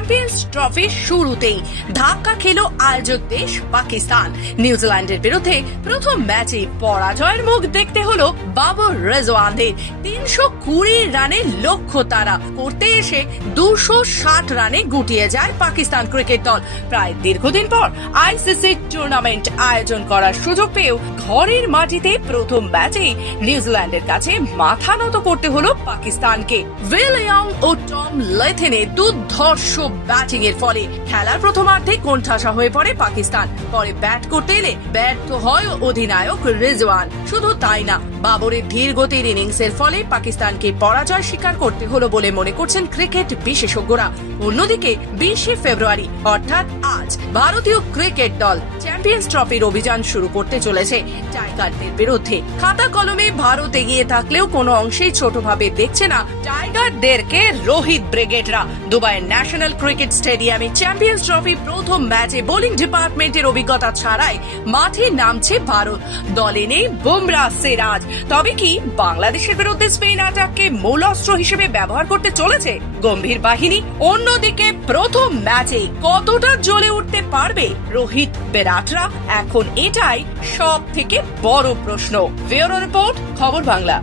Champions trophy শুরুতেই ধাক্কা খেলো আয়োজক দেশ পাকিস্তান। নিউজিল্যান্ডের বিরুদ্ধে প্রথম ম্যাচে পরাজয়ের মুখ দেখতে হলো বাবর রেজওয়ানদের। 320 রানের লক্ষ্য তারা করতে এসে 260 রানে গুটিয়ে যায় পাকিস্তান ক্রিকেট দল। প্রায় দীর্ঘদিন পর আইসিসি টুর্নামেন্ট আয়োজন করার সুযোগ পেয়েও ঘরের মাটিতে প্রথম ম্যাচে নিউজিল্যান্ডের কাছে মাথা নত করতে হলো পাকিস্তানকে। উইল ইয়ং ও টম লেথেনের দুর্ধর্ষ ব্যাটিং এর ফলে খেলার প্রথমার্ধে কোণঠাসা হয়ে পড়ে পাকিস্তান। পরে ব্যাট করতে এলে ব্যর্থ হয় অধিনায়ক রিজওয়ান। শুধু তাই না, বাবরের ধীর গতির ইনিংসের ফলে পাকিস্তানকে পরাজয় স্বীকার করতে হলো বলে মনে করছেন ক্রিকেট বিশেষজ্ঞরা। অন্যদিকে 20 ফেব্রুয়ারি অর্থাৎ আজ ভারতীয় ক্রিকেট দল চ্যাম্পিয়ন্স ট্রফির অভিযান শুরু করতে চলেছে টাইগারদের বিরুদ্ধে। খাতা কলমে ভারত এগিয়ে থাকলেও কোনো অংশেই ছোটভাবে দেখছে না টাইগারদেরকে রোহিত ব্রিগেডরা। দুবাইয়ের ন্যাশনাল ক্রিকেট স্টেডিয়ামে চ্যাম্পিয়ন্স ট্রফি প্রথম ম্যাচে বোলিং ডিপার্টমেন্টের অভিজ্ঞতা ছাড়াই মাঠে নামছে ভারত। দলে নেই বুমরা, সিরাজ। তবে কি বাংলাদেশের বিরুদ্ধে স্পিন অ্যাটাককে মূল অস্ত্র হিসেবে ব্যবহার করতে চলেছে গম্ভীর বাহিনী? অন্যদিকে প্রথম ম্যাচে কতটা জ্বলে উঠতে পারবে রোহিত বিরাটরা? এখন এটাই সব থেকে বড় প্রশ্ন। ব্যুরো রিপোর্ট, খবর বাংলা।